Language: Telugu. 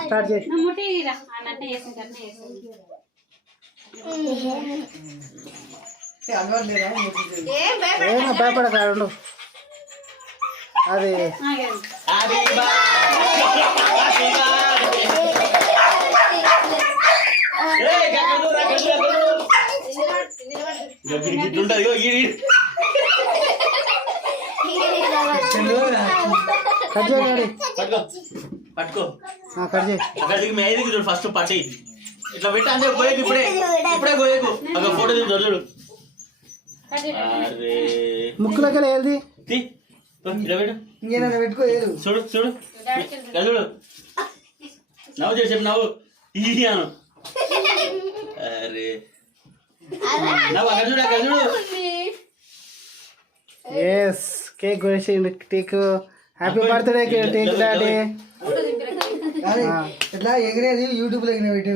స్టార్ట్ చేసి భయపడతాడు అది ఫస్ట్ పట్టి ఇట్లా పెట్టా అంటే పోయేది ఇప్పుడే పోయేకు అక్కడ ఫోటో చూడు ముక్కులోకి వెళ్ళి పెట్టుకో చూడు చూడు చూడు నవ్వు చేసి నవ్వు ఇయ్యాను అరే నవ్వు అక్కడ చూడు అక్కడ చూడు ఎస్ కేక్ కొనేసిండు cake happy birthday cake daddy ఎట్లా ఎగిరేది యూట్యూబ్ లో